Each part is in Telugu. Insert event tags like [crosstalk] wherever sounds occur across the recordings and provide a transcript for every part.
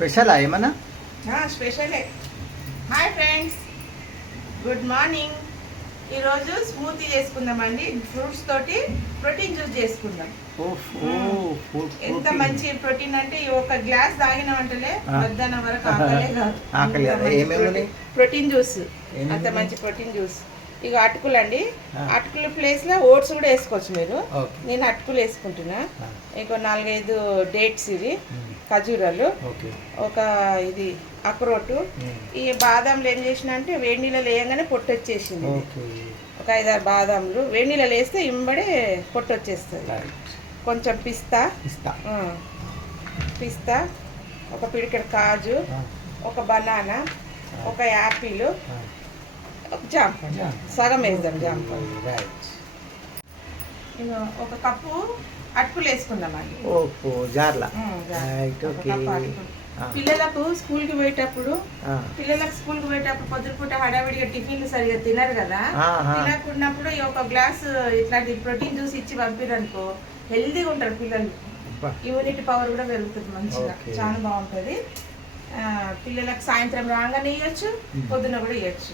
స్పెషలా ఏమన్నా? స్పెషలే. Hi friends. Good morning. ఈరోజు స్మూతీ చేసుకుందామండి. ఫ్రూట్స్ తోటి ప్రోటీన్ జ్యూస్ చేసుకుందాం. ఎంత. మంచి ప్రోటీన్ అంటే ఈ ఒక గ్లాస్ తాగిన వంటలే. మధ్యాహ్నం వరకు ఆకలే కాదు? Protein- juice. అంత? మంచి ప్రోటీన్ జ్యూస్. ఇక అటుకులు అండి. అటుకుల ప్లేస్లో ఓట్స్ కూడా వేసుకోవచ్చు మీరు. నేను అటుకులు వేసుకుంటున్నా. ఇంకో నాలుగైదు డేట్స్ ఇవి ఖజూరాలు. ఒక ఇది అక్రోటు. ఈ బాదాంలు ఏం చేసిన అంటే వేడి నీళ్ళలో వేయంగానే పొట్టు వచ్చేసింది ఒక ఐదారు బాదాంలు వేడి నీళ్ళలో వేస్తే ఇంబడే పొట్టు వచ్చేస్తుంది. కొంచెం పిస్తా. పిస్తా. ఒక పిడికెడు కాజు. ఒక బనానా. ఒక యాపిల్. ఒక జాంపండు జామ. సగం వేద్దాం రైట్ ఇగో ఒక కప్పు అటుకులు వేసుకుందామండి ఓహో జార్లా? రైట్ ఓకే పిల్లలకు స్కూల్కి పోయేటప్పుడు ఆ, పిల్లలకు స్కూల్కి పోయేటప్పుడు పొద్దుపూట హడావిడిగా టిఫిన్లు సరిగా తినరు కదా. తినకున్నప్పుడు ఈ ఒక గ్లాస్ ఇట్లాంటి ప్రోటీన్ జ్యూస్ ఇచ్చి పంపిరనుకో హెల్తీగా ఉంటారు పిల్లలు. ఇమ్యూనిటీ పవర్ కూడా పెరుగుతుంది మంచిగా. చాలా బాగుంటుంది. పిల్లలకు సాయంత్రం రాగానే ఇవ్వచ్చు. పొద్దున కూడా ఇవ్వచ్చు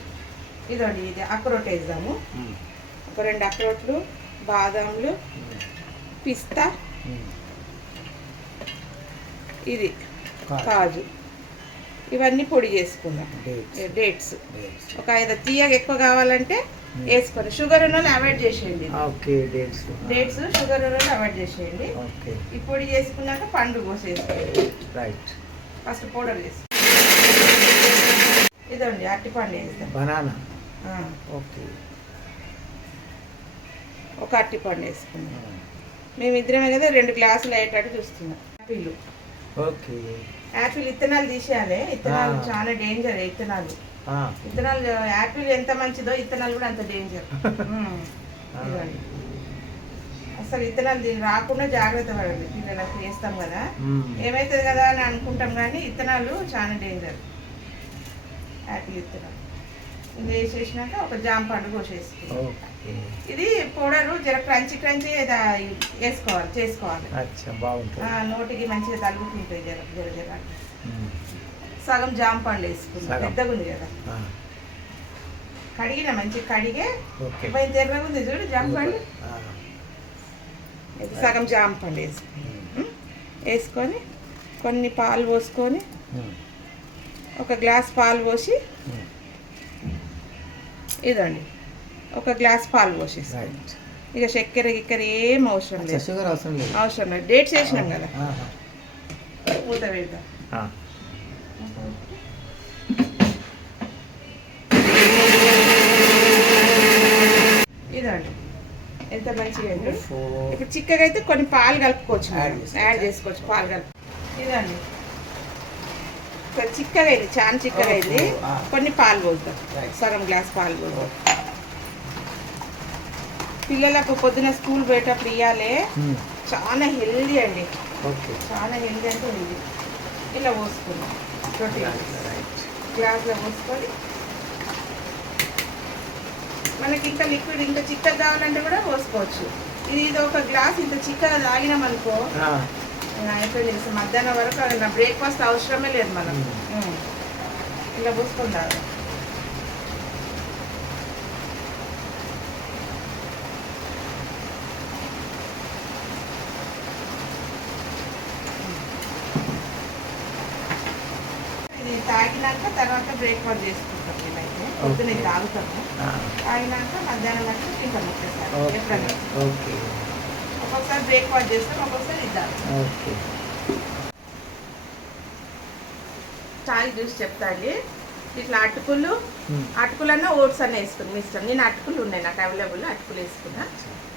ఇదండి ఇది అక్రోట్ వేద్దాము ఒక రెండు అక్రోట్లు బాదాంలు ఉమ్, పిస్తా. ఇది కాజు. ఇవన్నీ పొడి చేసుకుందాం. డేట్స్. ఒక ఐదు తీయగా ఎక్కువ కావాలంటే వేసుకోండి. షుగర్ ఉన్న అవాయిడ్ చేసేయండి డేట్స్. డేట్స్ షుగర్ ఉన్న అవాయిడ్ చేసేయండి. ఈ పొడి చేసుకున్నాక పండు కోసేసుకోండి రైట్. ఫస్ట్ పౌడర్ వేసి ఇదండి అట్టి పండు వేస్తాం. బనానా. ఓకే. ఒక అట్టి పండు వేసుకుందాం మేము ఇద్దరమే కదా రెండు గ్లాసులు అయ్యేటట్టు చూస్తున్నాం. యాపిల్. ఓకే. యాపిల్ ఇత్తనాలు తీసేయాలి. ఇత్తనాలు. చాలా డేంజర్ ఇత్తనాలు. ఇత్తనాలు యాపిల్ ఎంత మంచిదో ఇత్తనాలు కూడా అంత డేంజర్. [laughs] అసలు ఇత్తనాలు దీన్ని రాకుండా జాగ్రత్త పడండి. పిల్లలకు వేస్తాం కదా. ఏమవుతుంది కదా అని అనుకుంటాం కానీ ఇత్తనాలు చాలా డేంజర్. యాపిల్ ఇత్తనాలు. వేసేసినాక ఒక జామ పండు కోసేసుకుంటాం ఇది పౌడరు జర క్రంచి క్రంచి వేసుకోవాలి చేసుకోవాలి. నోటికి మంచిగా తలుగుతుంటాయి జర జర జర. సగం జామ పండు వేసుకుందాం. పెద్దగా ఉంది కదా. కడిగిన మంచి కడిగే పైన తెల్లగా ఉంది చూడు జామ పండు. సగం జామ పండు వేసుకుందాం? వేసుకొని కొన్ని పాలు పోసుకొని. ఒక గ్లాస్ పాలు పోసి. ఇదండి. ఒక గ్లాస్ పాలు పోసేసి. రైట్ ఇక చక్కెర గిక్కెర ఏం అవసరం లేదు. షుగర్ అవసరం లేదు. అవసరం లేదు. డేట్స్ వేసినాం కదా. మూత పెడదాం ఆ, ఇదండి. ఎంత మంచిగా ఇప్పుడు చిక్కగా అయితే కొన్ని పాలు కలుపుకోవచ్చు యాడ్ మనం. చేసుకోవచ్చా? యాడ్ చేసుకోవచ్చు పాలు కలుపు. ఇదండి. అయింది చాలా ఆ. కొన్ని పాలు Right. సగం గ్లాస్ పాలు పోద్దాం. పిల్లలకు పొద్దున స్కూల్ పోయేటప్పుడు ఇవ్వాలి మ్మ్. చాలా హెల్దీ అండి. చాలా హెల్దీ అంటే హెల్దీ ఇలా రైట్. గ్లాస్లో పోసుకొని. మనకి ఇంకా లిక్విడ్ ఇంకా చిక్కగా కావాలంటే కూడా పోసుకోవచ్చు. ఇది ఇది ఒక గ్లాస్ ఇంత చిక్కగా తాగినాం అనుకో అసలు మధ్యాహ్నం వరకు అది నా బ్రేక్ఫాస్ట్ అవసరమే లేదు మనం. ఇలా ఇది తాగినాక తర్వాత బ్రేక్ఫాస్ట్ చేసుకుంటాం మేమైతే. పొద్దున తాగుతాము. తాగినాక మధ్యాహ్నం వరకు ఒకేసారి ఓకే. ఎప్పుడైనా ఓకే. ఒక్కొక్కసారి బ్రేక్ఫాస్ట్ చేస్తాం ఒక్కొక్కసారి ఇద్దాం ఓకే చాయ్ జ్యూస్ చెప్తా అండి. ఇట్లా అటుకులు మ్మ్. అటుకులన్నా ఓట్స్ అన్న వేసుకుని మీ ఇష్టం. నేను అటుకులు ఉన్నాయి నాకు అవైలబుల్ అటుకులు వేసుకున్నా.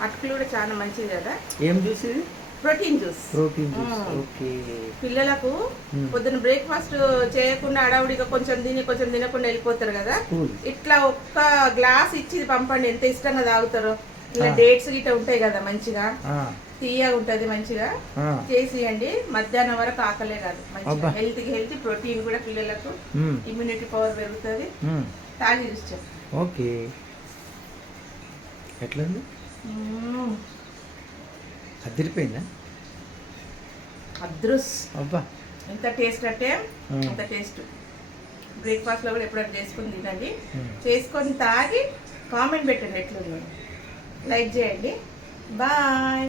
అటుకులు కూడా చాలా మంచిది కదా. ఏం జ్యూస్ ఇది? Protein juice protein juice. Okay. పిల్లలకు మ్మ్. పొద్దున బ్రేక్ఫాస్ట్ చేయకుండా అడవుడిగా కొంచెం తిని కొంచెం తినకుండా వెళ్ళిపోతారు కదా. ఇట్లా ఒక్క గ్లాస్ ఇచ్చి పంపండి. ఎంత ఇష్టంగా తాగుతారో. ఇలా. డేట్స్ గిట్ట ఉంటాయి కదా మంచిగా తీయగా ఉంటది మంచిగా చేసియండి మధ్యాహ్నం వరకు ఆకలే కాదు మంచిగా. హెల్త్కి హెల్త్ ప్రోటీన్ కూడా పిల్లలకు. ఇమ్యూనిటీ పవర్ పెరుగుతుంది. తాగి చూసి. ఓకే ఎట్లుంది మ్మ్. అదిరిపోయిందా అద్రుస్ అబ్బా ఎంత టేస్ట్ అంటే. అంత టేస్ట్ బ్రేక్ఫాస్ట్లో కూడా ఎప్పుడైనా చేసుకుని తినండి. చేసుకొని తాగి కామెంట్ పెట్టండి ఎట్లుందో లైక్ చేయండి. బాయ్.